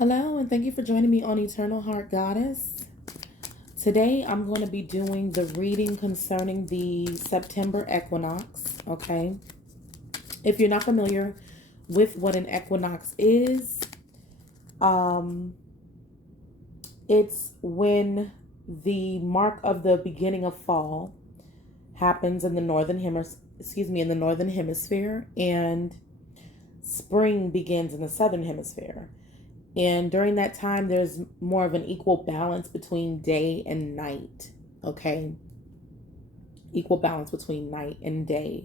Hello, and thank you for joining me on Eternal Heart Goddess. Today, I'm going to be doing the reading concerning the September equinox. Okay. If you're not familiar with what an equinox is, um, it's when the mark of the beginning of fall happens in the northern hemisphere, and spring begins in the southern hemisphere. And during that time, there's more of an equal balance between day and night. Okay. Equal balance between night and day.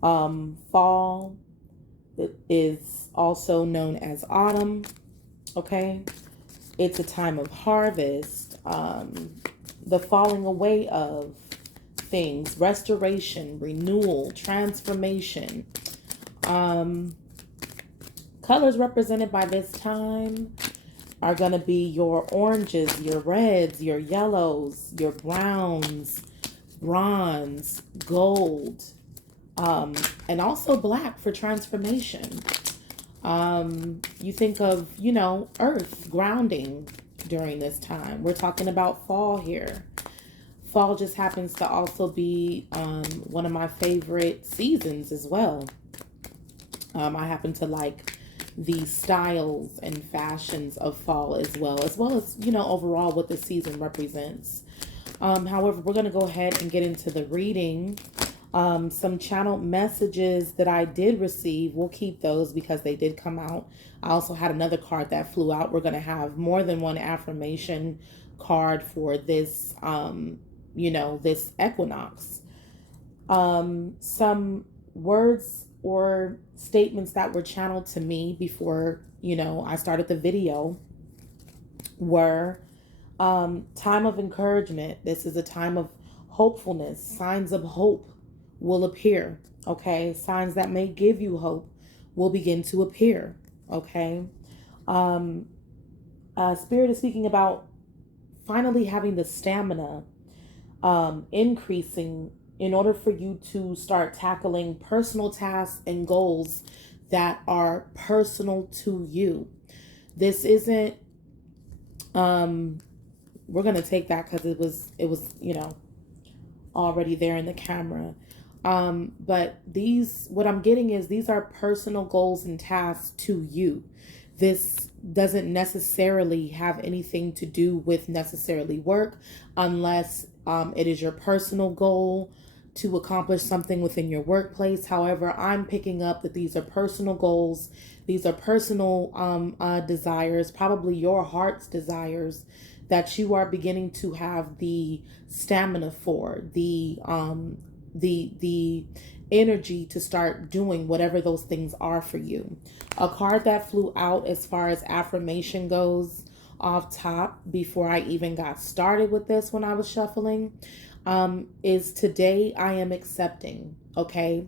Fall is also known as autumn. Okay. It's a time of harvest, the falling away of things, restoration, renewal, transformation. Colors represented by this time are going to be your oranges, your reds, your yellows, your browns, bronze, gold, and also black for transformation. You think of, earth grounding during this time. We're talking about fall here. Fall just happens to also be one of my favorite seasons as well. I happen to like the styles and fashions of fall as well as overall what the season represents. However, we're going to go ahead and get into the reading. Some channeled messages that I did receive, we'll keep those because they did come out. I also had another card that flew out. We're going to have more than one affirmation card for this this equinox. Some words or statements that were channeled to me before, I started the video were time of encouragement. This is a time of hopefulness. Signs of hope will appear. Okay. Signs that may give you hope will begin to appear. Okay. Spirit is speaking about finally having the stamina increasing in order for you to start tackling personal tasks and goals that are personal to you. This isn't, we're going to take that because it was, already there in the camera. But what I'm getting is these are personal goals and tasks to you. This doesn't necessarily have anything to do with necessarily work unless it is your personal goal to accomplish something within your workplace. However, I'm picking up that these are personal goals. These are personal desires, probably your heart's desires that you are beginning to have the stamina for, the energy to start doing whatever those things are for you. A card that flew out as far as affirmation goes off top before I even got started with this when I was shuffling is today I am accepting. Okay.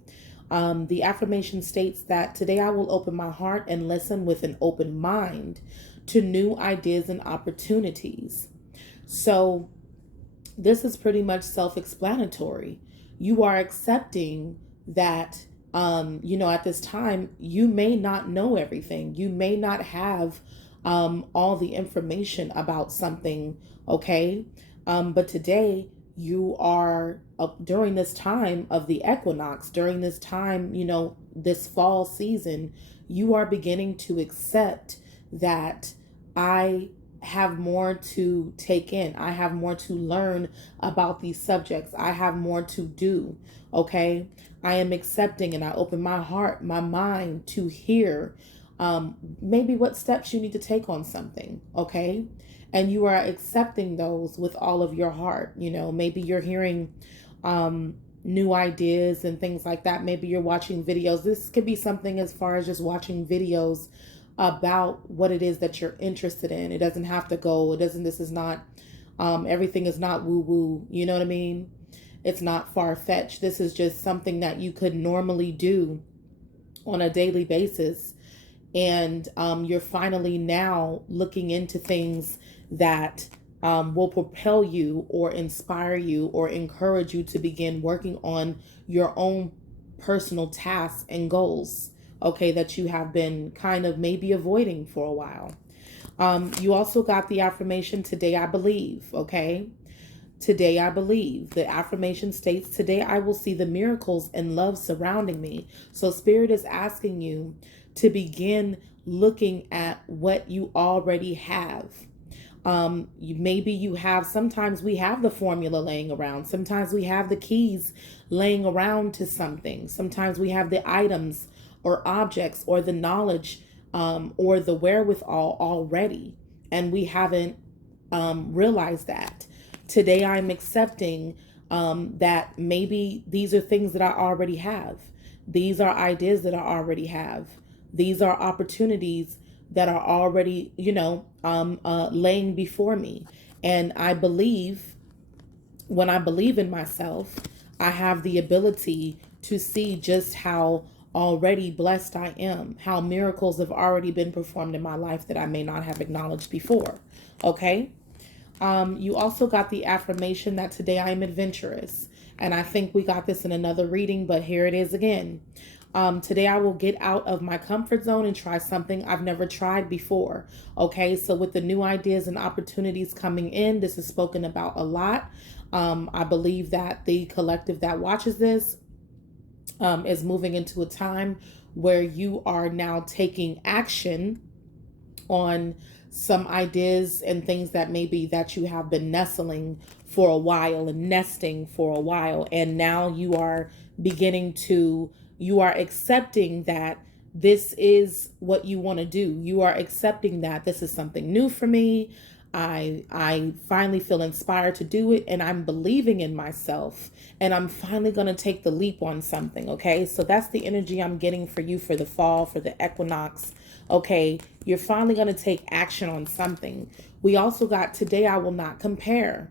The affirmation states that today I will open my heart and listen with an open mind to new ideas and opportunities. So this is pretty much self-explanatory. You are accepting that, at this time, you may not know everything. You may not have all the information about something. Okay. But today you are during this time of the equinox, during this time, this fall season, you are beginning to accept that I have more to take in. I have more to learn about these subjects. I have more to do. Okay. I am accepting and I open my heart, my mind to hear maybe what steps you need to take on something. Okay. And you are accepting those with all of your heart. Maybe you're hearing new ideas and things like that. Maybe you're watching videos. This could be something as far as just watching videos about what it is that you're interested in. It doesn't have to go. This is not, everything is not woo woo. You know what I mean? It's not far fetched. This is just something that you could normally do on a daily basis. And you're finally now looking into things that will propel you or inspire you or encourage you to begin working on your own personal tasks and goals, okay, that you have been kind of maybe avoiding for a while. You also got the affirmation, today I believe, okay? Today I believe. The affirmation states, today I will see the miracles and love surrounding me. So Spirit is asking you to begin looking at what you already have. Maybe you have, sometimes we have the formula laying around. Sometimes we have the keys laying around to something. Sometimes we have the items or objects or the knowledge or the wherewithal already. And we haven't realized that. Today I'm accepting that maybe these are things that I already have. These are ideas that I already have. These are opportunities that are already, laying before me. And I believe, when I believe in myself, I have the ability to see just how already blessed I am, how miracles have already been performed in my life that I may not have acknowledged before. Okay? You also got the affirmation that today I am adventurous. And I think we got this in another reading, but here it is again. Today I will get out of my comfort zone and try something I've never tried before. Okay, so with the new ideas and opportunities coming in, this is spoken about a lot. I believe that the collective that watches this is moving into a time where you are now taking action on some ideas and things that maybe that you have been nestling for a while and nesting for a while. And now you are you are accepting that this is what you want to do. You are accepting that this is something new for me. I finally feel inspired to do it, and I'm believing in myself, and I'm finally going to take the leap on something. Okay, so that's the energy I'm getting for you for the fall, for the equinox. Okay, you're finally going to take action on something. We also got, today I will not compare.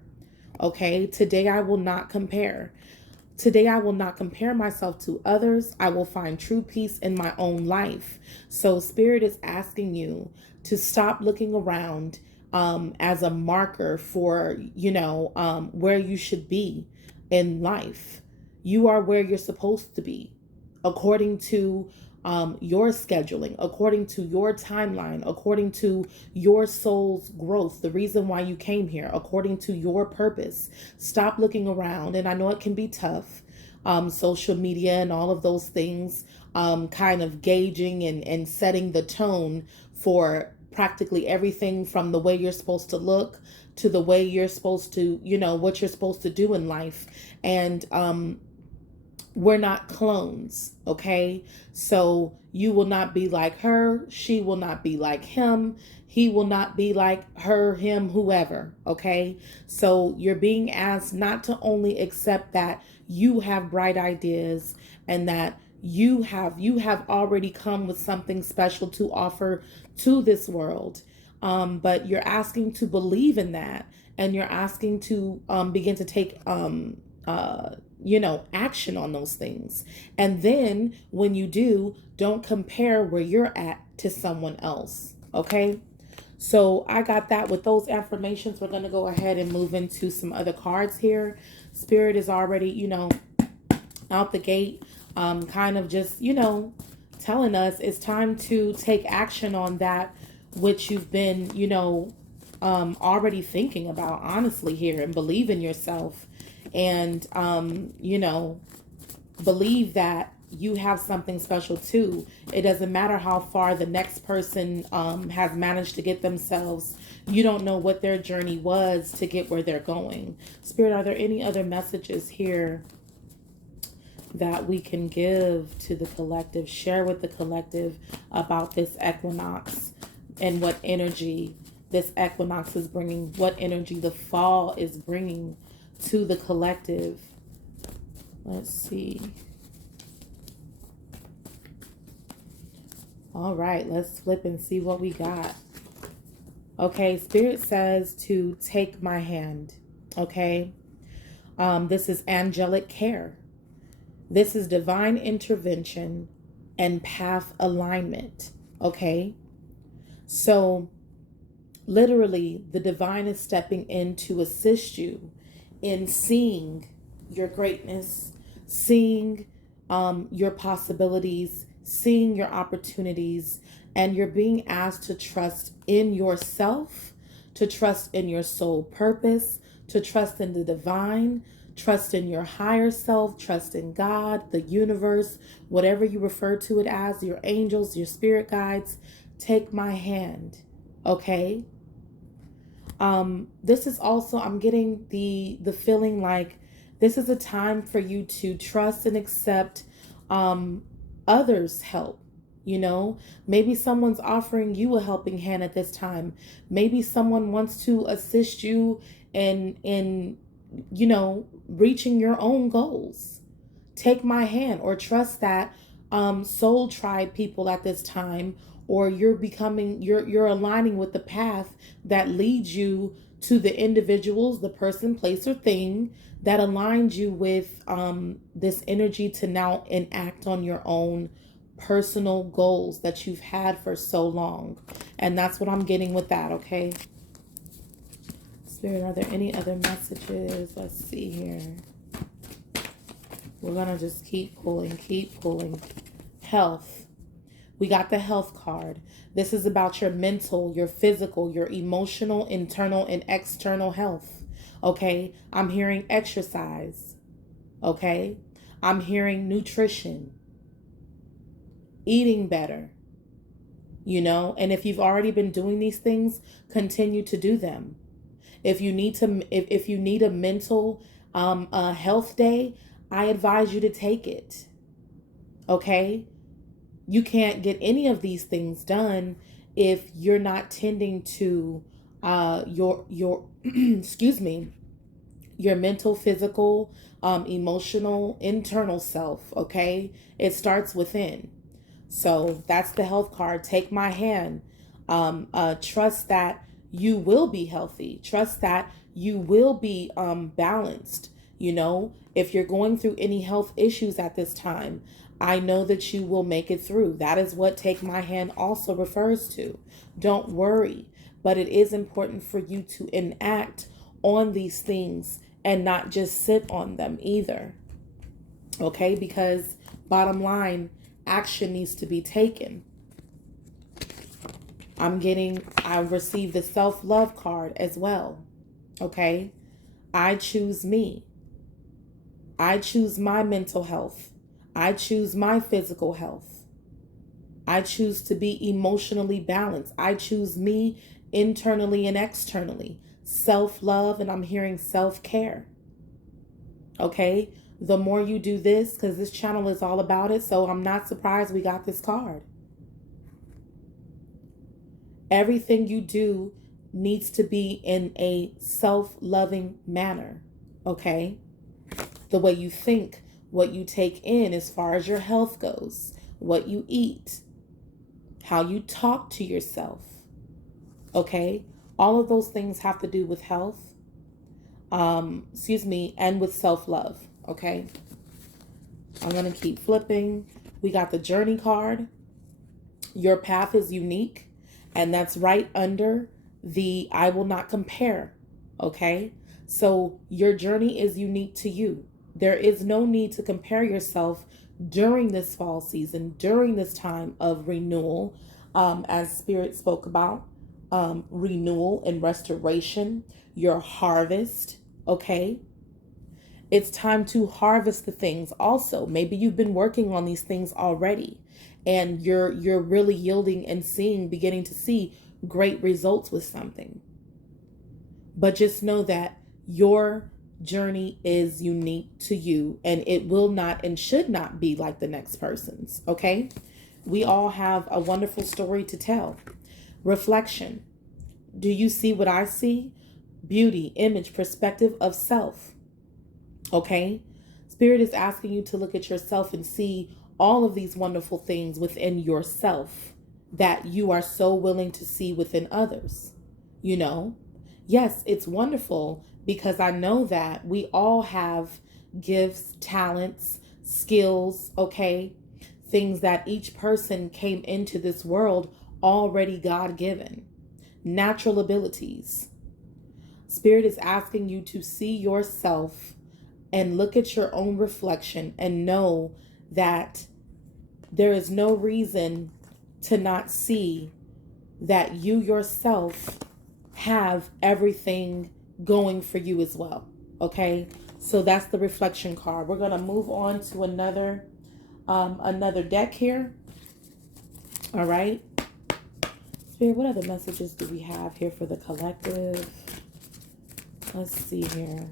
Okay, today I will not compare. Today I will not compare myself to others. I will find true peace in my own life. So Spirit is asking you to stop looking around as a marker for, where you should be in life. You are where you're supposed to be, according to your scheduling, according to your timeline, according to your soul's growth, the reason why you came here, according to your purpose. Stop looking around. And I know it can be tough, social media and all of those things, kind of gauging and setting the tone for practically everything from the way you're supposed to look to the way you're supposed to, what you're supposed to do in life. And we're not clones, okay? So you will not be like her. She will not be like him. He will not be like her, him, whoever, okay? So you're being asked not to only accept that you have bright ideas and that you have already come with something special to offer to this world, but you're asking to believe in that, and you're asking to begin to take action on those things. And then when you do, don't compare where you're at to someone else. Okay. So I got that with those affirmations. We're going to go ahead and move into some other cards here. Spirit is already, out the gate, kind of just, telling us it's time to take action on that which you've been, already thinking about, honestly, here, and believe in yourself. And, believe that you have something special too. It doesn't matter how far the next person has managed to get themselves. You don't know what their journey was to get where they're going. Spirit, are there any other messages here that we can give to the collective, share with the collective about this equinox and what energy this equinox is bringing, what energy the fall is bringing to the collective? Let's see. All right, let's flip and see what we got. Okay, Spirit says to take my hand. Okay, this is angelic care. This is divine intervention and path alignment. Okay, so literally the divine is stepping in to assist you in seeing your greatness, seeing your possibilities, seeing your opportunities, And you're being asked to trust in yourself, to trust in your soul purpose, to trust in the divine, trust in your higher self, trust in God, the universe, whatever you refer to it as, your angels, your spirit guides. Take my hand, okay? This is also, I'm getting the feeling like this is a time for you to trust and accept others' help. You know, maybe someone's offering you a helping hand at this time. Maybe someone wants to assist you in you know, reaching your own goals. Take my hand, or trust that soul tribe people at this time, or you're aligning with the path that leads you to the individuals, the person, place, or thing that aligns you with this energy to now enact on your own personal goals that you've had for so long. And that's what I'm getting with that, okay? Spirit, are there any other messages? Let's see here. We're going to just keep pulling, keep pulling. Health. We got the health card. This is about your mental, your physical, your emotional, internal, and external health. Okay? I'm hearing exercise. Okay? I'm hearing nutrition. Eating better. You know? And if you've already been doing these things, continue to do them. If you need a mental health day, I advise you to take it. Okay? You can't get any of these things done if you're not tending to your excuse me, your mental, physical, emotional, internal self. Okay? It starts within. So that's the health card. Take my hand. Trust that you will be healthy. Trust that you will be balanced. You know, if you're going through any health issues at this time, I know that you will make it through. That is what Take My Hand also refers to. Don't worry, but it is important for you to enact on these things and not just sit on them either. Okay, because bottom line, action needs to be taken. I received the self-love card as well. Okay, I choose me. I choose my mental health. I choose my physical health. I choose to be emotionally balanced. I choose me internally and externally. Self-love, and I'm hearing self-care. Okay? The more you do this, because this channel is all about it, so I'm not surprised we got this card. Everything you do needs to be in a self-loving manner. Okay? The way you think, what you take in as far as your health goes, what you eat, how you talk to yourself. Okay? All of those things have to do with health. And with self-love. Okay? I'm going to keep flipping. We got the journey card. Your path is unique. And that's right under the I will not compare. Okay? So your journey is unique to you. There is no need to compare yourself during this fall season, during this time of renewal, as Spirit spoke about, renewal and restoration, your harvest, okay? It's time to harvest the things also. Maybe you've been working on these things already, and you're really yielding and beginning to see great results with something. But just know that your journey is unique to you, and it will not and should not be like the next person's. Okay? We all have a wonderful story to tell. Reflection. Do you see what I see? Beauty, image, perspective of self. Okay? Spirit is asking you to look at yourself and see all of these wonderful things within yourself that you are so willing to see within others. You know? Yes, it's wonderful, because I know that we all have gifts, talents, skills, okay? Things that each person came into this world already God-given. Natural abilities. Spirit is asking you to see yourself and look at your own reflection and know that there is no reason to not see that you yourself have everything going for you as well. Okay, so that's the reflection card. We're gonna move on to another deck here. All right, Spirit, what other messages do we have here for the collective? Let's see here.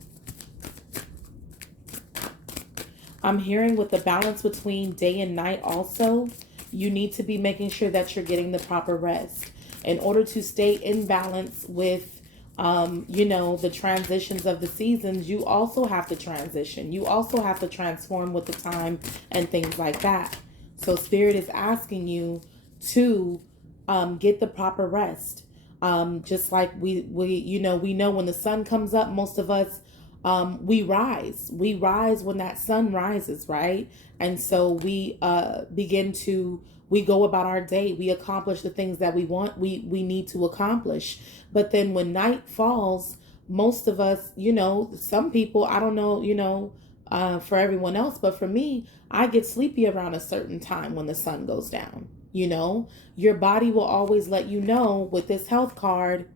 I'm hearing with the balance between day and night also, you need to be making sure that you're getting the proper rest. In order to stay in balance with, the transitions of the seasons, you also have to transition. You also have to transform with the time and things like that. So Spirit is asking you to get the proper rest. Just like we know when the sun comes up, most of us, we rise when that sun rises, right? And so we we go about our day. We accomplish the things that we we need to accomplish. But then when night falls, most of us, some people, I don't know, for everyone else, but for me, I get sleepy around a certain time when the sun goes down. Your body will always let you know with this health card,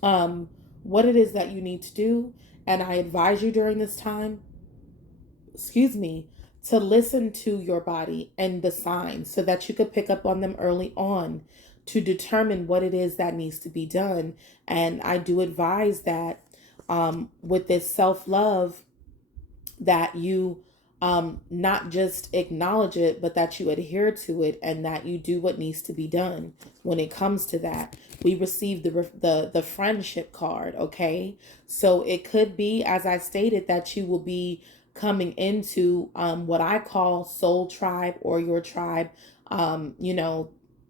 what it is that you need to do. And I advise you during this time, to listen to your body and the signs so that you could pick up on them early on to determine what it is that needs to be done. And I do advise that with this self-love, that you not just acknowledge it, but that you adhere to it and that you do what needs to be done when it comes to that. We received the friendship card, okay? So it could be, as I stated, that you will be coming into what I call soul tribe or your tribe.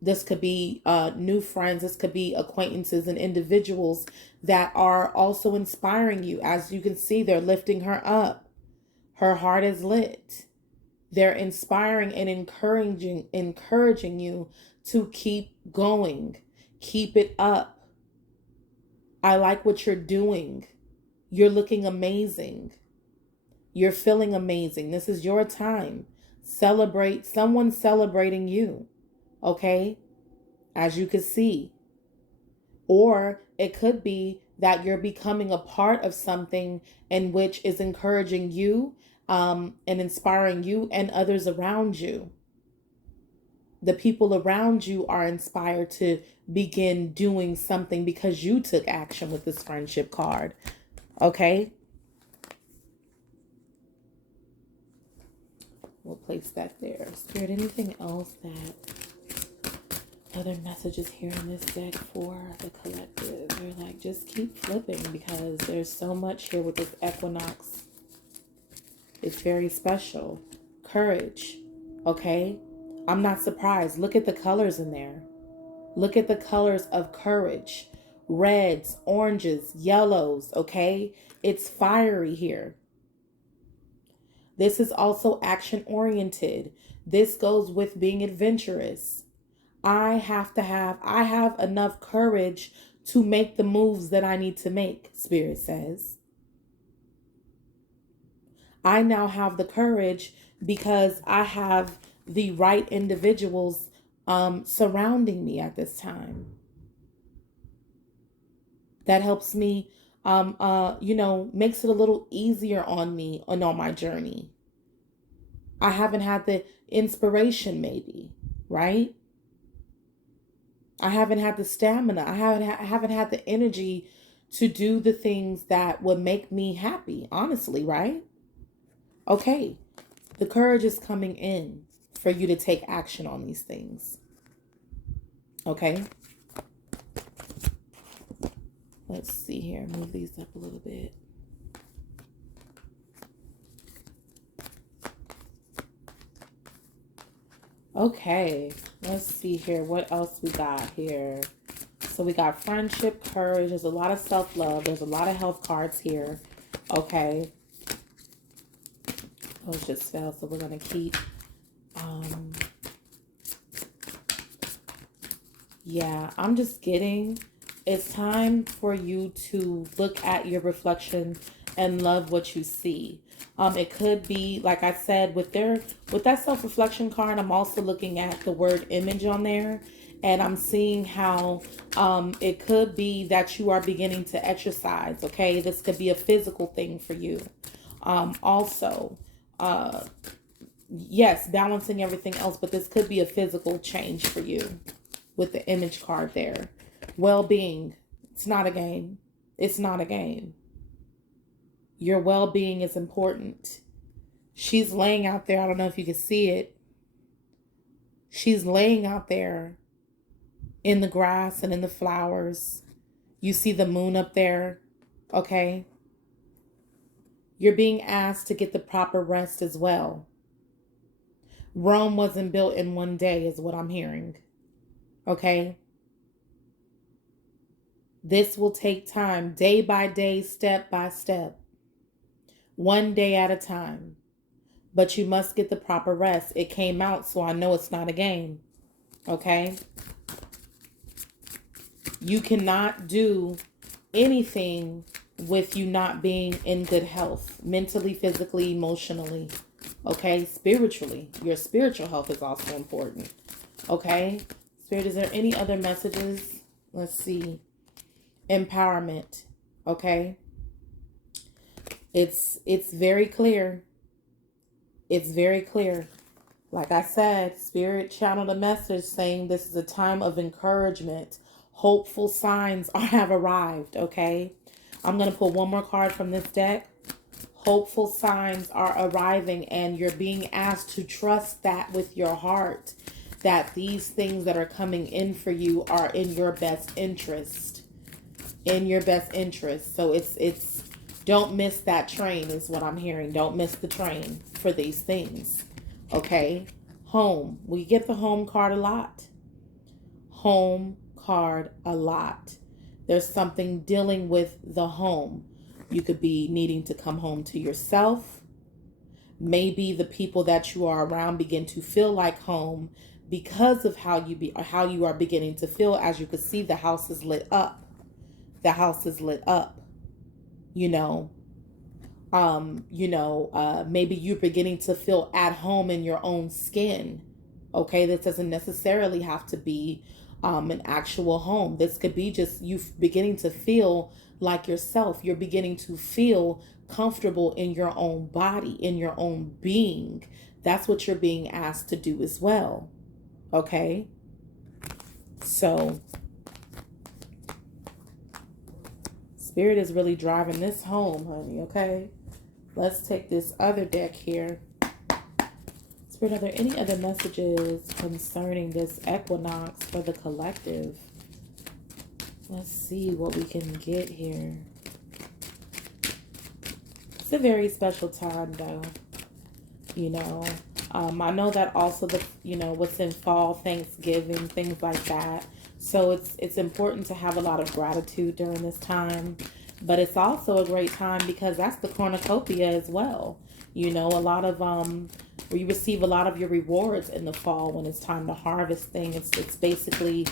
This could be new friends. This could be acquaintances and individuals that are also inspiring you. As you can see, they're lifting her up. Her heart is lit. They're inspiring and encouraging you to keep going. Keep it up. I like what you're doing. You're looking amazing. You're feeling amazing. This is your time. Celebrate. Someone celebrating you. Okay? As you can see. Or it could be that you're becoming a part of something in which is encouraging you and inspiring you and others around you. The people around you are inspired to begin doing something because you took action with this friendship card. Okay? We'll place that there. Spirit, anything else other messages here in this deck for the collective? They're like, just keep flipping because there's so much here with this equinox. It's very special. Courage. Okay? I'm not surprised. Look at the colors in there. Look at the colors of courage. Reds, oranges, yellows. Okay? It's fiery here. This is also action oriented. This goes with being adventurous. I have enough courage to make the moves that I need to make, Spirit says. I now have the courage because I have the right individuals surrounding me at this time. That helps me, makes it a little easier on me and on my journey. I haven't had the inspiration maybe, right? I haven't had the stamina. I haven't had the energy to do the things that would make me happy, honestly, right? Okay, the courage is coming in for you to take action on these things. Okay? Let's see here. Move these up a little bit. Okay, let's see here. What else we got here? So we got friendship, courage. There's a lot of self-love. There's a lot of health cards here. Okay. Those just fell, so we're going to keep. Yeah, I'm just getting, it's time for you to look at your reflection and love what you see. It could be, like I said, with that self-reflection card, I'm also looking at the word image on there, and I'm seeing how it could be that you are beginning to exercise. Okay, this could be a physical thing for you. Also, yes, balancing everything else, but this could be a physical change for you with the image card there. Well-being. It's not a game. It's not a game. Your well-being is important. She's laying out there. I don't know if you can see it. She's laying out there in the grass and in the flowers. You see the moon up there. Okay. You're being asked to get the proper rest as well. Rome wasn't built in one day is what I'm hearing. Okay. This will take time, day by day, step by step, one day at a time. But you must get the proper rest. It came out, so I know it's not a game. Okay? You cannot do anything with you not being in good health, mentally, physically, emotionally. Okay? Spiritually. Your spiritual health is also important. Okay? Spirit, is there any other messages? Let's see. Empowerment. Okay? It's very clear. It's very clear. Like I said, Spirit channeled a message saying this is a time of encouragement. Hopeful signs have arrived, okay? I'm going to pull one more card from this deck. Hopeful signs are arriving, and you're being asked to trust that with your heart, that these things that are coming in for you are in your best interest. In your best interest. So it's don't miss that train is what I'm hearing. Don't miss the train for these things. Okay? Home. We get the home card a lot. Home card a lot. There's something dealing with the home. You could be needing to come home to yourself. Maybe the people that you are around begin to feel like home because of how you are beginning to feel. As you can see, the house is lit up. The house is lit up. Maybe you're beginning to feel at home in your own skin. Okay, this doesn't necessarily have to be an actual home. This could be just you beginning to feel like yourself. You're beginning to feel comfortable in your own body, in your own being. That's what you're being asked to do as well. Okay, so Spirit is really driving this home, honey, okay? Let's take this other deck here. Spirit, are there any other messages concerning this equinox for the collective? Let's see what we can get here. It's a very special time, though. I know that also what's in fall, Thanksgiving, things like that. So it's important to have a lot of gratitude during this time. But it's also a great time because that's the cornucopia as well. A lot of where you receive a lot of your rewards in the fall when it's time to harvest things. It's basically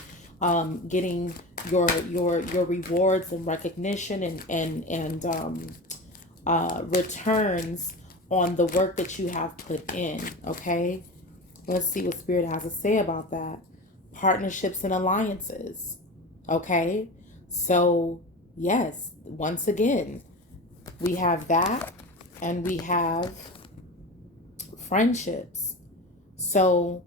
getting your rewards and recognition and returns on the work that you have put in. Okay, let's see what Spirit has to say about that. Partnerships and alliances. Okay, so yes, once again, we have that, and we have friendships. So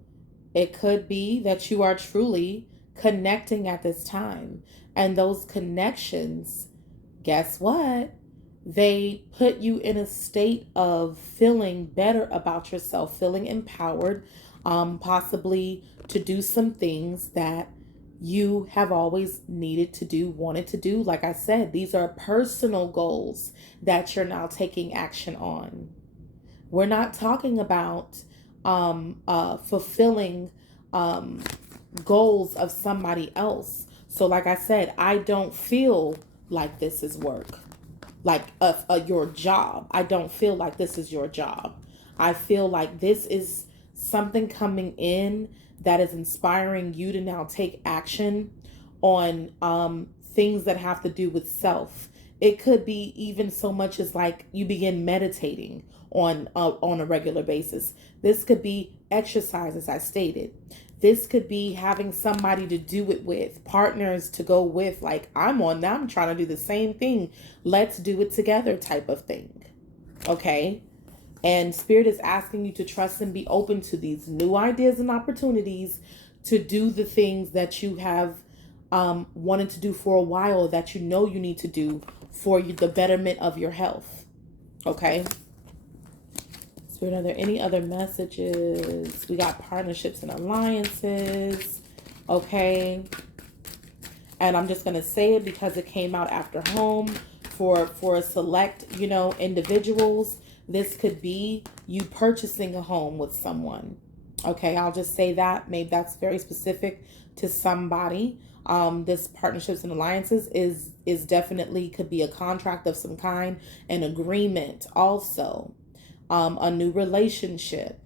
it could be that you are truly connecting at this time, and those connections, guess what? They put you in a state of feeling better about yourself, feeling empowered, possibly to do some things that you have always needed to do, wanted to do. Like I said, these are personal goals that you're now taking action on. We're not talking about fulfilling goals of somebody else. So like I said, I don't feel like this is work, like your job. I don't feel like this is your job. I feel like this is something coming in that is inspiring you to now take action on things that have to do with self It could be even so much as like you begin meditating on a regular basis. This could be exercise, as I stated. This could be having somebody to do it with, partners to go with, like I'm trying to do the same thing. Let's do it together type of thing. Okay? And Spirit is asking you to trust and be open to these new ideas and opportunities to do the things that you have wanted to do for a while, that you know you need to do for the betterment of your health. Okay? Spirit, are there any other messages? We got partnerships and alliances. Okay. And I'm just going to say it because it came out after home for a select, individuals. This could be you purchasing a home with someone. Okay, I'll just say that. Maybe that's very specific to somebody. This partnerships and alliances is definitely could be a contract of some kind, an agreement also, a new relationship.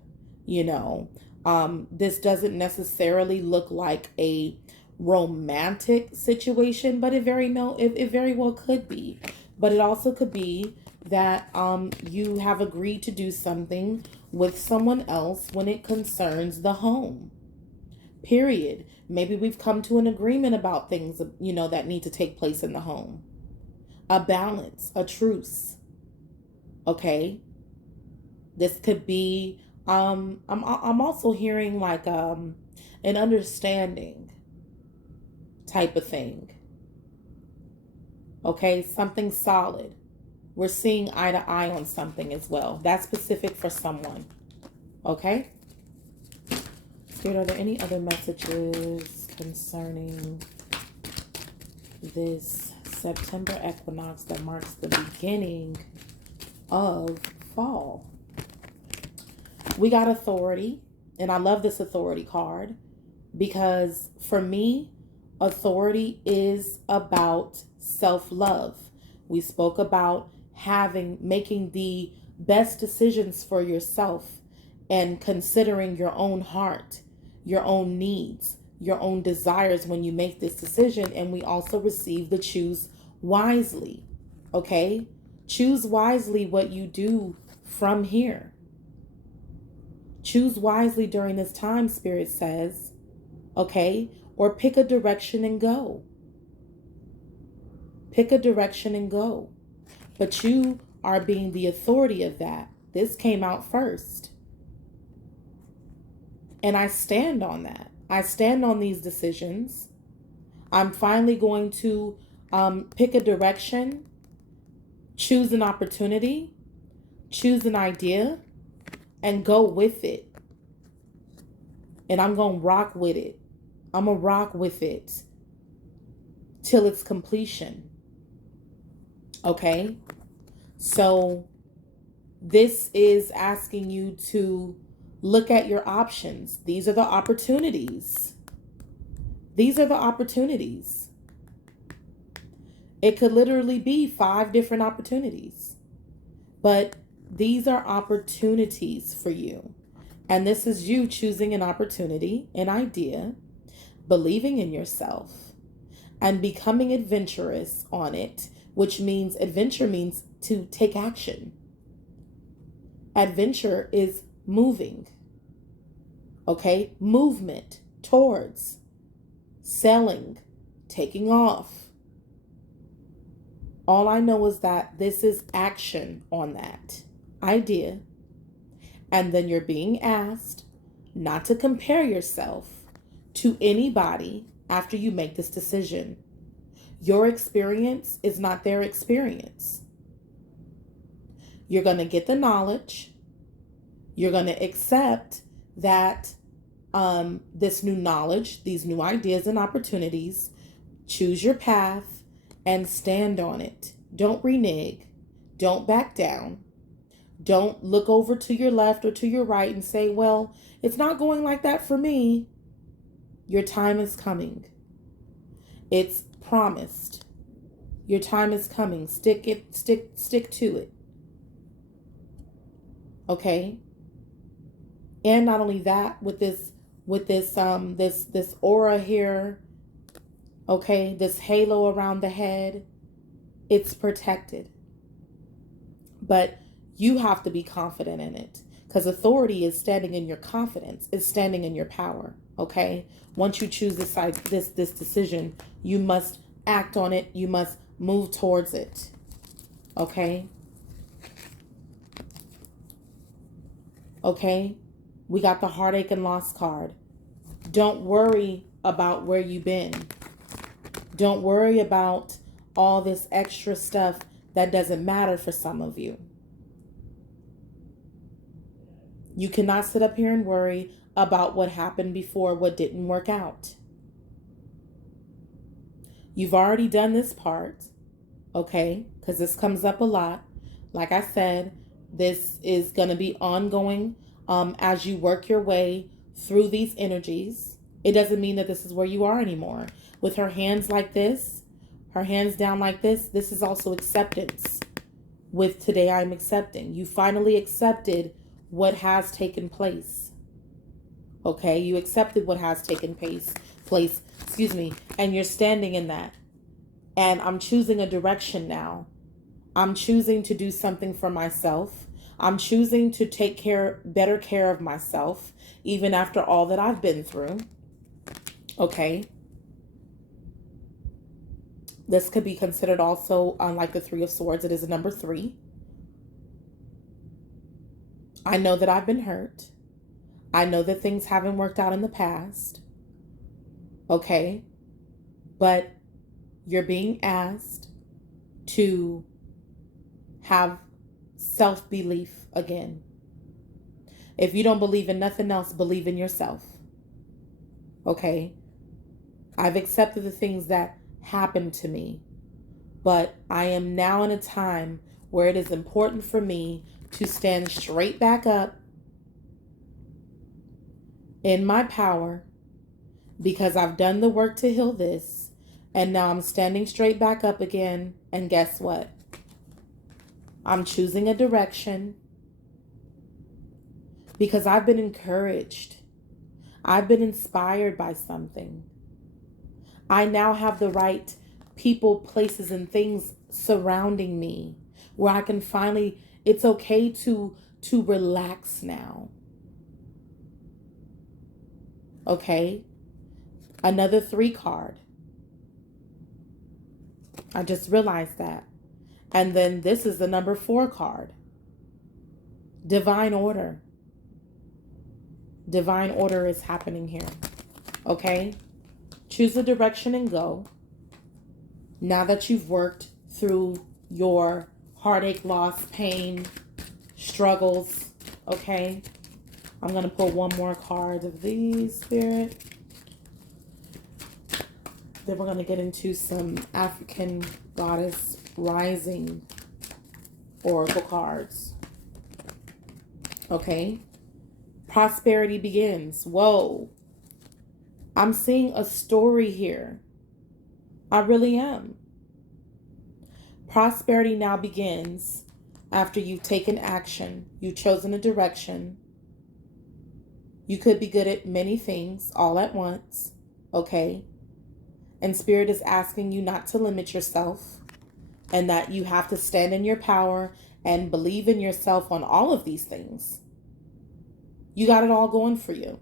This doesn't necessarily look like a romantic situation, but it very well could be. But it also could be that you have agreed to do something with someone else when it concerns the home. Period. Maybe we've come to an agreement about things, that need to take place in the home. A balance, a truce. Okay. This could be, I'm also hearing like an understanding type of thing. Okay, something solid. We're seeing eye to eye on something as well. That's specific for someone. Okay? Spirit, are there any other messages concerning this September equinox that marks the beginning of fall? We got authority, and I love this authority card because for me, authority is about self-love. We spoke about making the best decisions for yourself and considering your own heart, your own needs, your own desires when you make this decision. And we also receive the choose wisely. Okay? Choose wisely what you do from here. Choose wisely during this time, Spirit says. Okay? Or pick a direction and go. Pick a direction and go. But you are being the authority of that. This came out first. And I stand on that. I stand on these decisions. I'm finally going to pick a direction, choose an opportunity, choose an idea, and go with it. And I'm going to rock with it. I'm going to rock with it till its completion. Okay? So this is asking you to look at your options. These are the opportunities. These are the opportunities. It could literally be 5 different opportunities. But these are opportunities for you. And this is you choosing an opportunity, an idea, believing in yourself, and becoming adventurous on it, which means adventure means to take action. Adventure is moving. Okay? Movement towards selling, taking off. All I know is that this is action on that idea. And then you're being asked not to compare yourself to anybody after you make this decision. Your experience is not their experience. You're going to get the knowledge. You're going to accept that this new knowledge, these new ideas and opportunities, choose your path and stand on it. Don't renege. Don't back down. Don't look over to your left or to your right and say, well, it's not going like that for me. Your time is coming. It's promised. Your time is coming. Stick to it. Okay? And not only that, with this aura here, okay, this halo around the head, It's protected. But you have to be confident in it, because authority is standing in your confidence, is standing in your power. Okay? Once you choose this decision, you must act on it. You must move towards it. Okay? Okay? We got the heartache and loss card. Don't worry about where you've been. Don't worry about all this extra stuff that doesn't matter for some of you. You cannot sit up here and worry about what happened before, what didn't work out. You've already done this part, okay? Because this comes up a lot. Like I said, this is going to be ongoing as you work your way through these energies. It doesn't mean that this is where you are anymore. With her hands like this, her hands down like this is also acceptance. With today I'm accepting. You finally accepted what has taken place. Okay, you accepted what has taken place, and you're standing in that. And I'm choosing a direction now. I'm choosing to do something for myself. I'm choosing to take better care of myself, even after all that I've been through. Okay. This could be considered also, unlike the Three of Swords, it is a number 3. I know that I've been hurt. I know that things haven't worked out in the past. Okay. But you're being asked to have self-belief again. If you don't believe in nothing else, believe in yourself. Okay? I've accepted the things that happened to me, but I am now in a time where it is important for me to stand straight back up in my power, because I've done the work to heal this, and now I'm standing straight back up again, and guess what? I'm choosing a direction because I've been encouraged. I've been inspired by something. I now have the right people, places, and things surrounding me where I can finally, it's okay to relax now. Okay? Another 3 card. I just realized that. And then this is the number 4 card. Divine order. Divine order is happening here. Okay? Choose a direction and go. Now that you've worked through your heartache, loss, pain, struggles. Okay? I'm going to pull one more card of these, Spirit. Then we're going to get into some African Goddess Rising Oracle cards. Okay. Prosperity begins. Whoa. I'm seeing a story here. I really am. Prosperity now begins after you've taken action. You've chosen a direction. You could be good at many things all at once. Okay. And Spirit is asking you not to limit yourself, and that you have to stand in your power and believe in yourself on all of these things. You got it all going for you.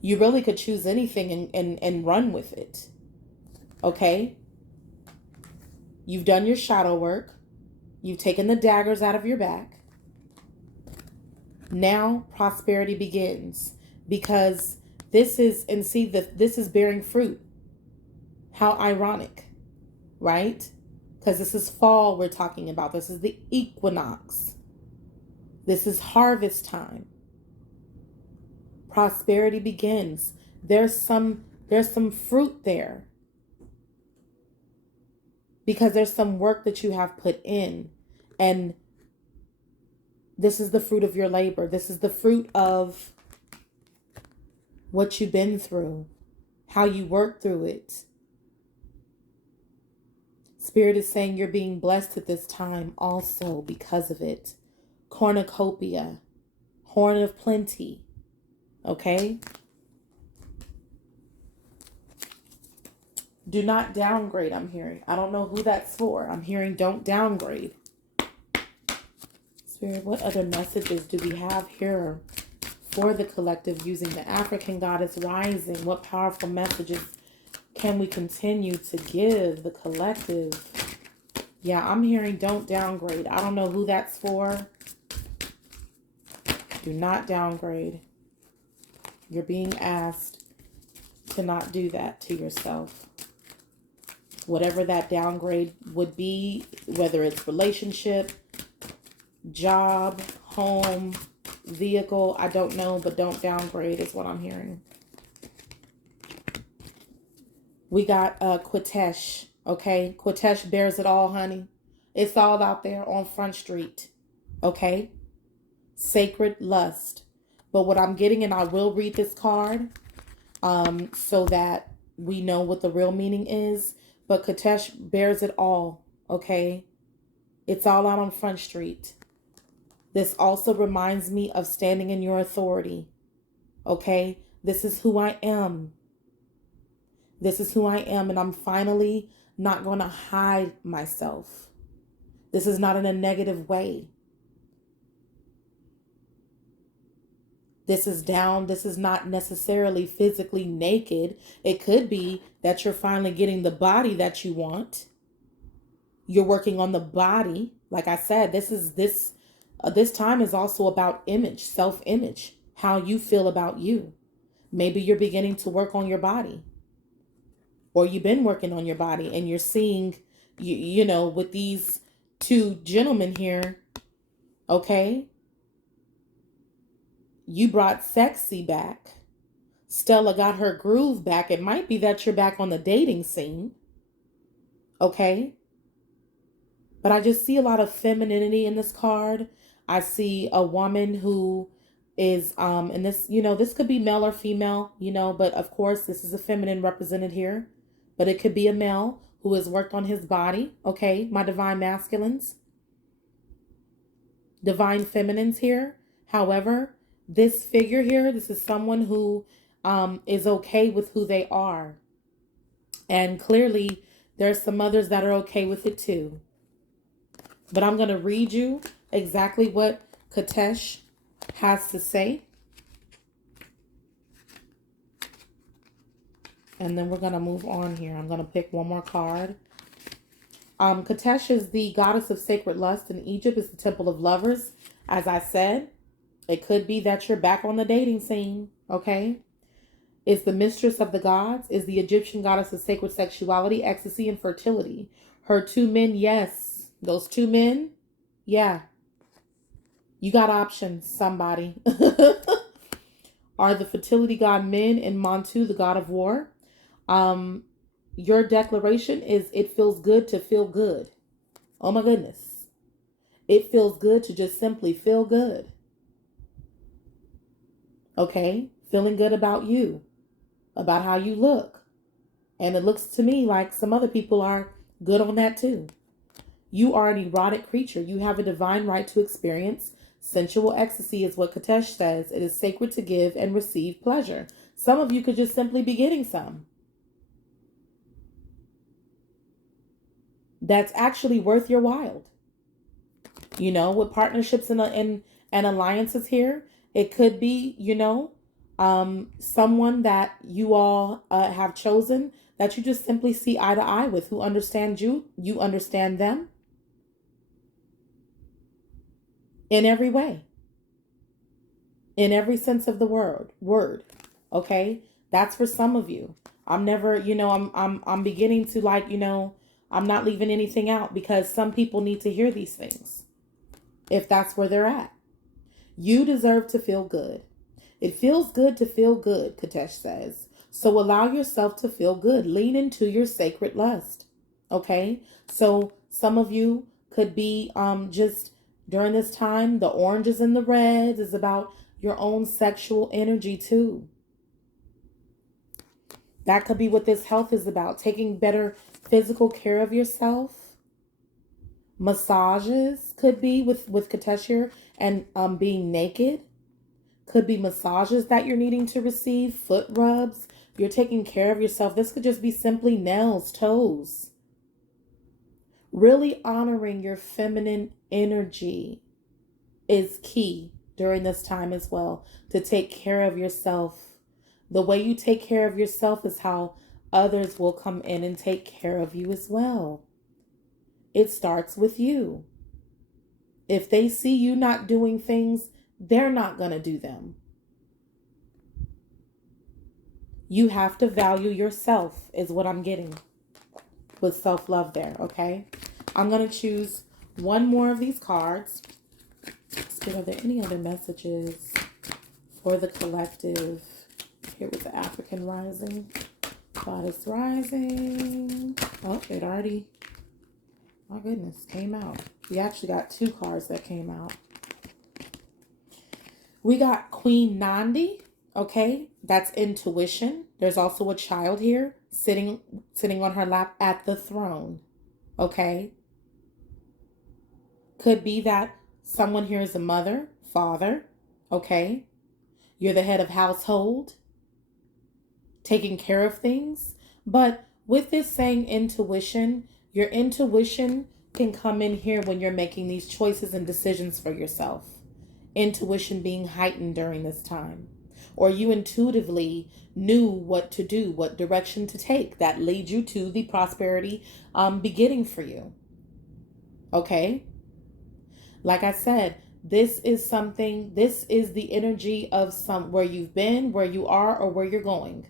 You really could choose anything and run with it. Okay? You've done your shadow work. You've taken the daggers out of your back. Now prosperity begins, because this is, and see that this is bearing fruit. How ironic, right? Because this is fall we're talking about. This is the equinox. This is harvest time. Prosperity begins. There's some fruit there, because there's some work that you have put in, and this is the fruit of your labor. This is the fruit of what you've been through, how you worked through it. Spirit is saying you're being blessed at this time also because of it. Cornucopia, horn of plenty. Okay? Do not downgrade, I'm hearing. I don't know who that's for. I'm hearing don't downgrade. Spirit, what other messages do we have here for the collective using the African goddess rising? What powerful messages can we continue to give the collective? Yeah, I'm hearing don't downgrade. I don't know who that's for. Do not downgrade. You're being asked to not do that to yourself. Whatever that downgrade would be, whether it's relationship, job, home, vehicle, I don't know, but don't downgrade is what I'm hearing. We got Quitesh, okay? Quitesh bears it all, honey. It's all out there on Front Street, okay? Sacred lust. But what I'm getting, and I will read this card so that we know what the real meaning is, but Quitesh bears it all, okay? It's all out on Front Street. This also reminds me of standing in your authority, okay? This is who I am. This is who I am, and I'm finally not going to hide myself. This is not in a negative way. This is down. This is not necessarily physically naked. It could be that you're finally getting the body that you want. You're working on the body. Like I said, this time is also about image, self-image, how you feel about you. Maybe you're beginning to work on your body. Or you've been working on your body and you're seeing, you know, with these two gentlemen here, okay? You brought sexy back. Stella got her groove back. It might be that you're back on the dating scene, okay? But I just see a lot of femininity in this card. I see a woman who is, and this, you know, this could be male or female, you know, but of course this is a feminine represented here. But it could be a male who has worked on his body. Okay, my divine masculines. Divine feminines here. However, this figure here, this is someone who is okay with who they are. And clearly, there's some others that are okay with it too. But I'm going to read you exactly what Quitesh has to say. And then we're going to move on here. I'm going to pick one more card. Quitesh is the goddess of sacred lust in Egypt. It's the temple of lovers. As I said, it could be that you're back on the dating scene, okay? Is the mistress of the gods. Is the Egyptian goddess of sacred sexuality, ecstasy, and fertility. Her two men, yes. Those two men, yeah. You got options, somebody. Are the fertility god men and Montu, the god of war. Your declaration is it feels good to feel good. Oh my goodness. It feels good to just simply feel good. Okay? Feeling good about you. About how you look. And it looks to me like some other people are good on that too. You are an erotic creature. You have a divine right to experience sensual ecstasy is what Quitesh says. It is sacred to give and receive pleasure. Some of you could just simply be getting some. That's actually worth your while. You know, with partnerships and alliances here, it could be, you know, someone that you all have chosen that you just simply see eye to eye with, who understands you, you understand them in every way, in every sense of the word. Okay, that's for some of you. I'm never, you know, I'm beginning to like, you know, I'm not leaving anything out because some people need to hear these things. If that's where they're at, you deserve to feel good. It feels good to feel good, Quitesh says. So allow yourself to feel good. Lean into your sacred lust. Okay, so some of you could be just during this time, the oranges and the reds is about your own sexual energy too. That could be what this health is about. Taking better physical care of yourself. Massages could be with Quitesh here, and being naked. Could be massages that you're needing to receive. Foot rubs. You're taking care of yourself. This could just be simply nails, toes. Really honoring your feminine energy is key during this time as well, to take care of yourself. The way you take care of yourself is how others will come in and take care of you as well. It starts with you. If they see you not doing things, they're not going to do them. You have to value yourself is what I'm getting with self-love there, okay? I'm going to choose one more of these cards. Let's see, are there any other messages for the collective here with the African rising? Goddess rising. Oh, it already, my goodness, came out. We actually got 2 cards that came out. We got Queen Nandi, okay? That's intuition. There's also a child here sitting on her lap at the throne, okay? Could be that someone here is a mother, father, okay? You're the head of household, taking care of things. But with this saying intuition, your intuition can come in here when you're making these choices and decisions for yourself. Intuition being heightened during this time. Or you intuitively knew what to do, what direction to take that leads you to the prosperity beginning for you. Okay? Like I said, this is the energy of where you've been, where you are, or where you're going.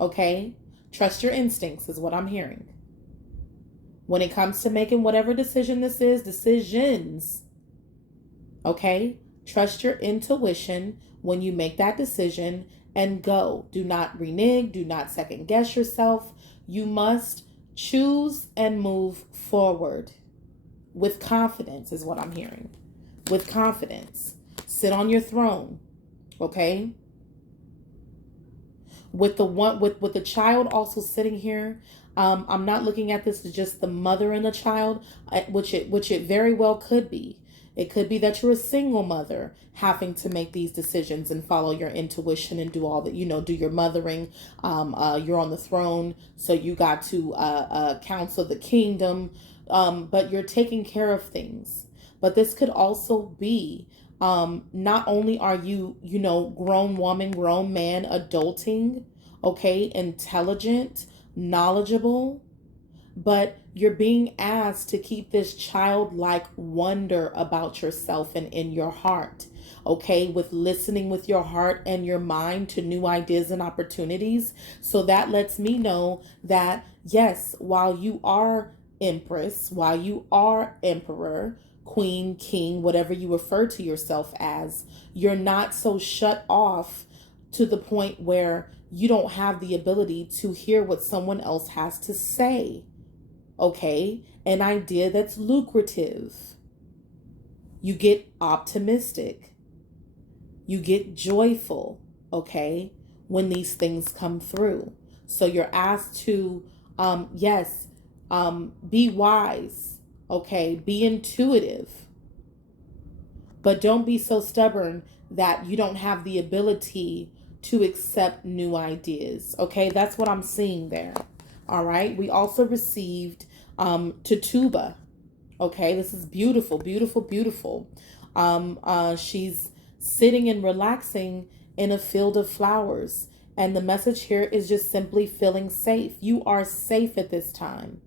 Okay? Trust your instincts is what I'm hearing. When it comes to making whatever decision this is, decisions, okay? Trust your intuition when you make that decision and go. Do not renege. Do not second guess yourself. You must choose and move forward with confidence is what I'm hearing. With confidence. Sit on your throne, okay? With the child also sitting here, I'm not looking at this as just the mother and the child, which it very well could be. It could be that you're a single mother having to make these decisions and follow your intuition and do all that, do your mothering. You're on the throne, so you got to counsel the kingdom, but you're taking care of things. But this could also be not only are you, grown woman, grown man, adulting, okay, intelligent, knowledgeable, but you're being asked to keep this childlike wonder about yourself and in your heart, okay, with listening with your heart and your mind to new ideas and opportunities. So that lets me know that, yes, while you are empress, while you are emperor, queen, king, whatever you refer to yourself as, you're not so shut off to the point where you don't have the ability to hear what someone else has to say. Okay? An idea that's lucrative. You get optimistic. You get joyful, okay, when these things come through. So you're asked to, be wise, okay, be intuitive, but don't be so stubborn that you don't have the ability to accept new ideas, okay? That's what I'm seeing there, all right? We also received Tituba, okay? This is beautiful, beautiful, beautiful. She's sitting and relaxing in a field of flowers, and the message here is just simply feeling safe. You are safe at this time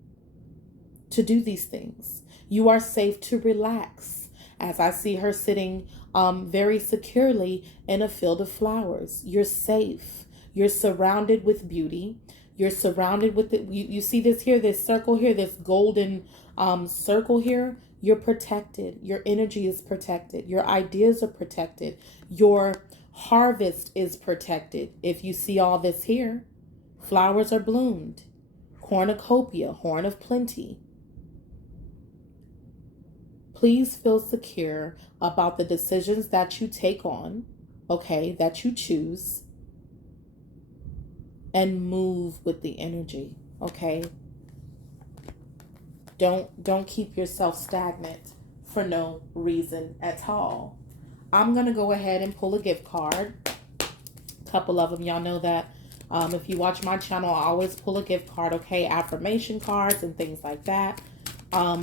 to do these things. You are safe to relax. As I see her sitting very securely in a field of flowers. You're safe. You're surrounded with beauty. You're surrounded with it. You see this here, this circle here, this golden circle here. You're protected. Your energy is protected. Your ideas are protected. Your harvest is protected. If you see all this here, flowers are bloomed. Cornucopia, horn of plenty. Please feel secure about the decisions that you take on, okay, that you choose, and move with the energy, okay? Don't keep yourself stagnant for no reason at all. I'm going to go ahead and pull a gift card. A couple of them, y'all know that If you watch my channel, I always pull a gift card, okay? Affirmation cards and things like that.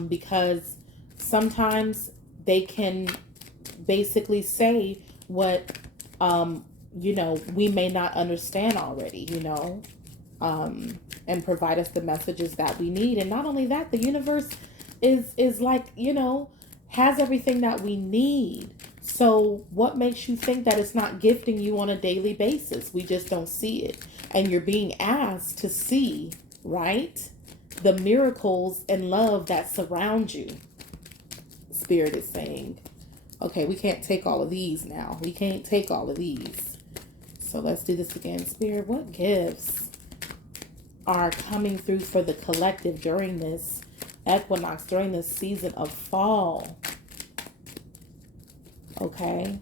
Because sometimes they can basically say what, you know, we may not understand already, you know, and provide us the messages that we need. And not only that, the universe is like, you know, has everything that we need. So what makes you think that it's not gifting you on a daily basis? We just don't see it. And you're being asked to see, right, the miracles and love that surround you. Spirit is saying, okay, we can't take all of these now. We can't take all of these. So let's do this again. Spirit, what gifts are coming through for the collective during this equinox, during this season of fall? Okay.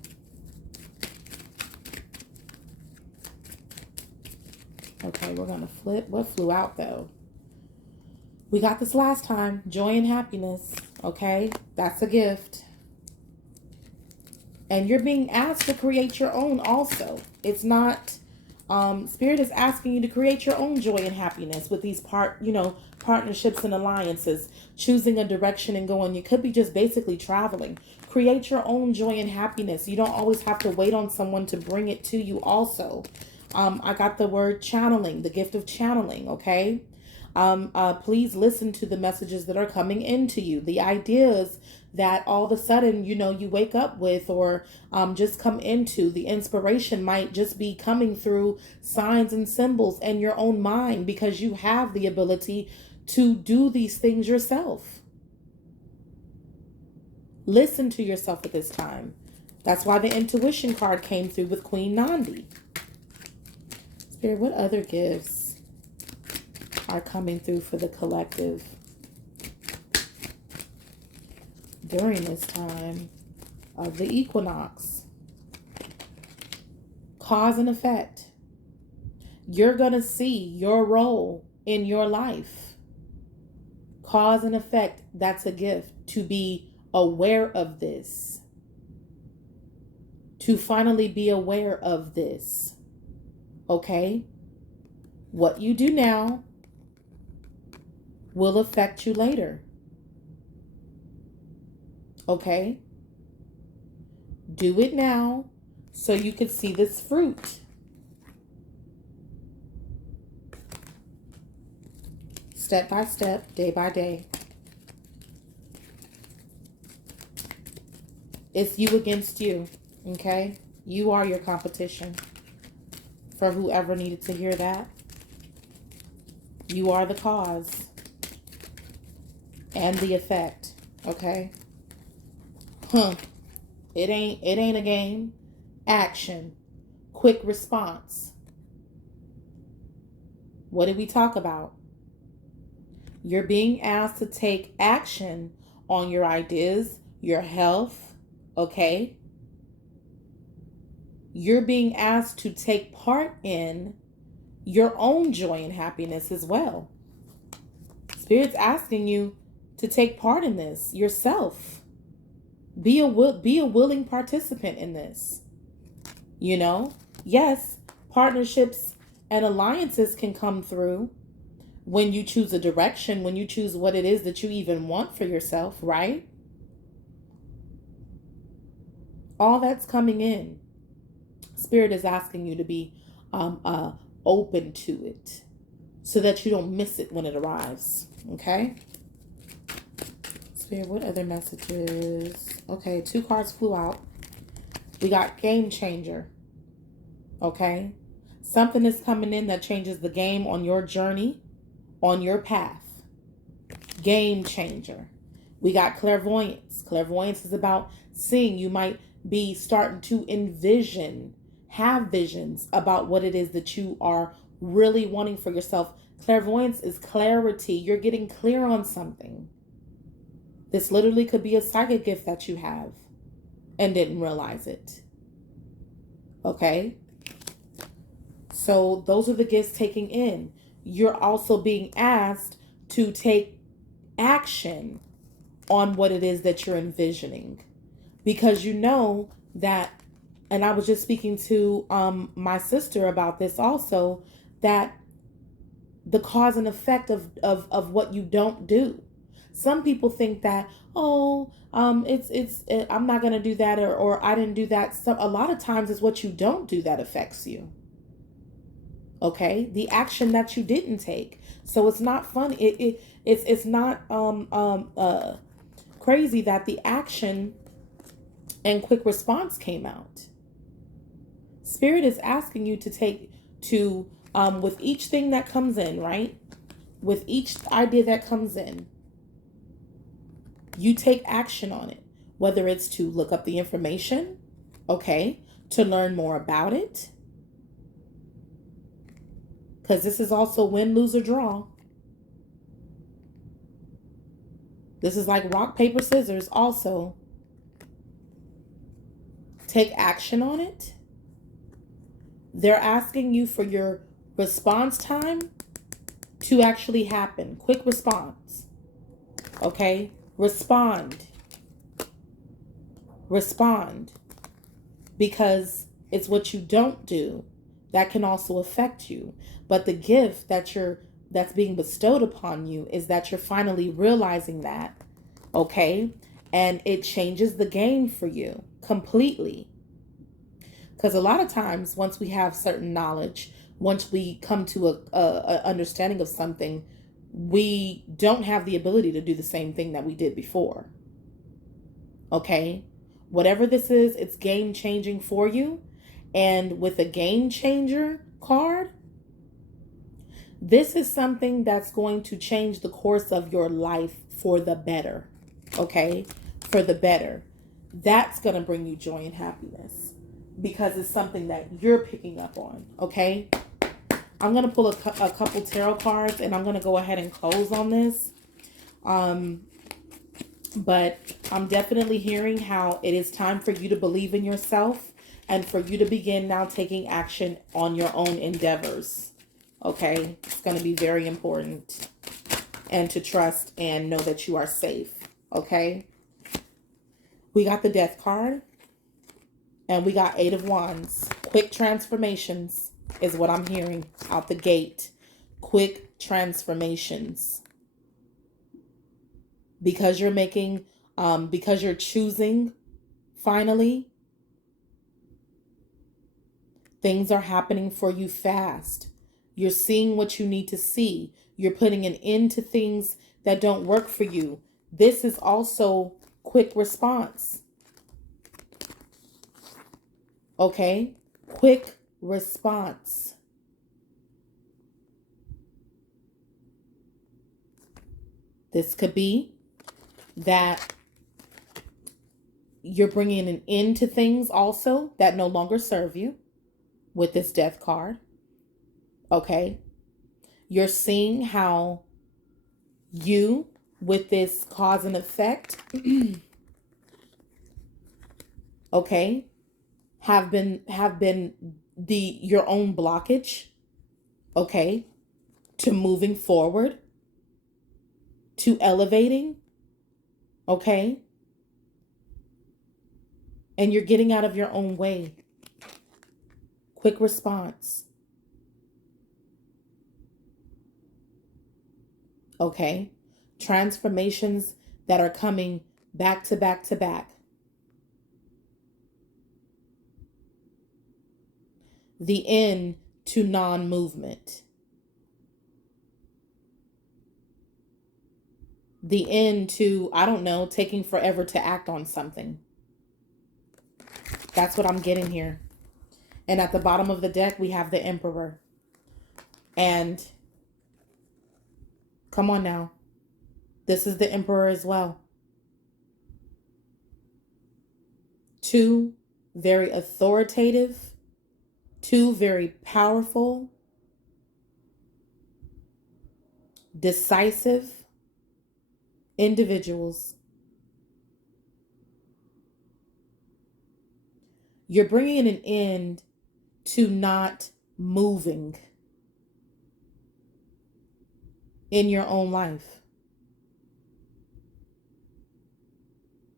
Okay, we're going to flip. What flew out, though? We got this last time. Joy and happiness. Okay, that's a gift. And you're being asked to create your own also. It's not, Spirit is asking you to create your own joy and happiness with these partnerships and alliances, choosing a direction and going. You could be just basically traveling. Create your own joy and happiness. You don't always have to wait on someone to bring it to you also. I got the word channeling, the gift of channeling, okay? Please listen to the messages that are coming into you. The ideas that all of a sudden, you know, you wake up with or just come into. The inspiration might just be coming through signs and symbols and your own mind, because you have the ability to do these things yourself. Listen to yourself at this time. That's why the intuition card came through with Queen Nandi. Spirit, what other gifts are coming through for the collective during this time of the equinox? Cause and effect. You're going to see your role in your life. Cause and effect, that's a gift. To be aware of this. To finally be aware of this. Okay? What you do now will affect you later. Okay? Do it now so you can see this fruit. Step by step, day by day. It's you against you. Okay? You are your competition. For whoever needed to hear that. You are the cause and the effect. Okay? It ain't a game. Action. Quick response. What did we talk about? You're being asked to take action on your ideas, your health, okay? You're being asked to take part in your own joy and happiness as well. Spirit's asking you to take part in this yourself. Be a willing participant in this. You know, yes, partnerships and alliances can come through when you choose a direction, when you choose what it is that you even want for yourself, right? All that's coming in. Spirit is asking you to be open to it so that you don't miss it when it arrives. Okay? Spirit, what other messages? Okay, 2 cards flew out. We got game changer. Okay? Something is coming in that changes the game on your journey, on your path. Game changer. We got clairvoyance. Clairvoyance is about seeing. You might be starting to envision, have visions about what it is that you are really wanting for yourself. Clairvoyance is clarity. You're getting clear on something. This literally could be a psychic gift that you have and didn't realize it. Okay? So those are the gifts taking in. You're also being asked to take action on what it is that you're envisioning. Because you know that, and I was just speaking to my sister about this also, that the cause and effect of what you don't do. Some people think that, oh, I'm not gonna do that, or I didn't do that. So a lot of times it's what you don't do that affects you. Okay, the action that you didn't take. So it's not fun. It's not crazy that the action and quick response came out. Spirit is asking you to take to with each thing that comes in, right? With each idea that comes in, you take action on it, whether it's to look up the information, okay, to learn more about it, because this is also win, lose, or draw. This is like rock, paper, scissors. Also, take action on it. They're asking you for your response time to actually happen. Quick response. Okay? Respond. Respond. Because it's what you don't do that can also affect you. But the gift that's being bestowed upon you is that you're finally realizing that. Okay? And it changes the game for you completely. Because a lot of times, once we have certain knowledge, once we come to a understanding of something, we don't have the ability to do the same thing that we did before. Okay? Whatever this is, it's game changing for you. And with a game changer card, this is something that's going to change the course of your life for the better. Okay? For the better. That's going to bring you joy and happiness, because it's something that you're picking up on. Okay? I'm going to pull a couple tarot cards, and I'm going to go ahead and close on this. But I'm definitely hearing how it is time for you to believe in yourself and for you to begin now taking action on your own endeavors. Okay? It's going to be very important. And to trust and know that you are safe. Okay? We got the Death card. And we got 8 of Wands. Quick transformations is what I'm hearing out the gate. Quick transformations. Because you're making, because you're choosing, finally, things are happening for you fast. You're seeing what you need to see. You're putting an end to things that don't work for you. This is also quick response. Okay? Quick response. This could be that you're bringing an end to things also that no longer serve you with this Death card. Okay? You're seeing how you, with this cause and effect, okay, have been your own blockage, okay, to moving forward, to elevating, okay? And you're getting out of your own way. Quick response. Okay? Transformations that are coming back to back to back. The end to non-movement. The end to, I don't know, taking forever to act on something. That's what I'm getting here. And at the bottom of the deck, we have the Emperor. And come on now. This is the Emperor as well. 2 very authoritative, 2 very powerful, decisive individuals. You're bringing an end to not moving in your own life.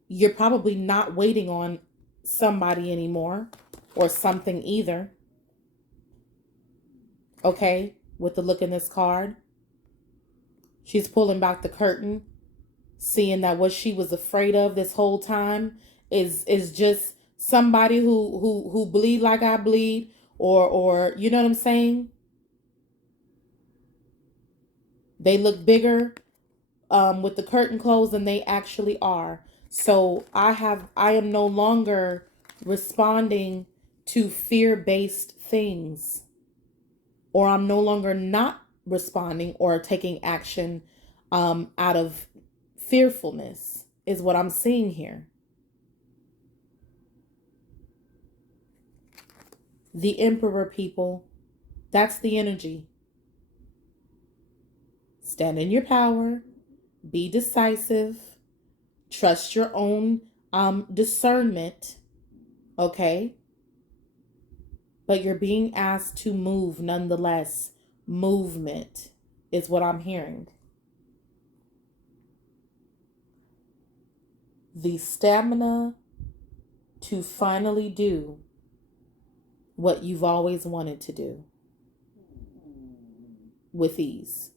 You're probably not waiting on somebody anymore or something either. Okay, with the look in this card. She's pulling back the curtain, seeing that what she was afraid of this whole time is just somebody who bleed like I bleed, or you know what I'm saying? They look bigger with the curtain closed than they actually are. So I am no longer responding to fear-based things, or I'm no longer not responding or taking action out of fearfulness, is what I'm seeing here. The Emperor, people, that's the energy. Stand in your power, be decisive, trust your own discernment, okay? But you're being asked to move nonetheless. Movement is what I'm hearing. The stamina to finally do what you've always wanted to do with ease.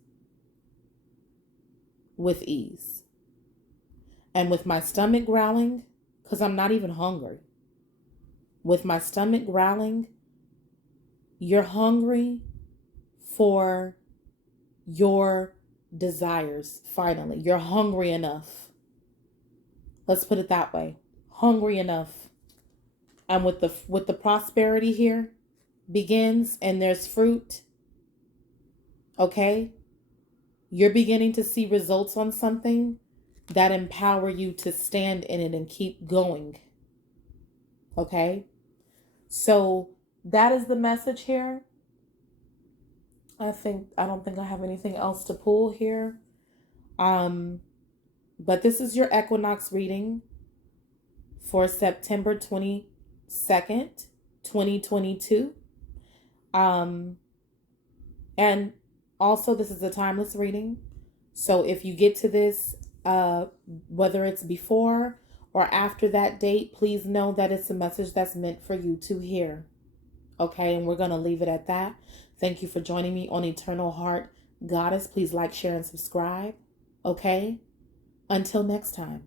With ease. And with my stomach growling, because I'm not even hungry. With my stomach growling, you're hungry for your desires, finally. You're hungry enough. Let's put it that way. Hungry enough. And with the prosperity here begins and there's fruit, okay? You're beginning to see results on something that empower you to stand in it and keep going. Okay? So that is the message here. I don't think I have anything else to pull here. But this is your Equinox reading for September 22nd, 2022. And also this is a timeless reading. So if you get to this, whether it's before or after that date, please know that it's a message that's meant for you to hear. Okay, and we're going to leave it at that. Thank you for joining me on Eternal Heart Goddess. Please like, share, and subscribe. Okay, until next time.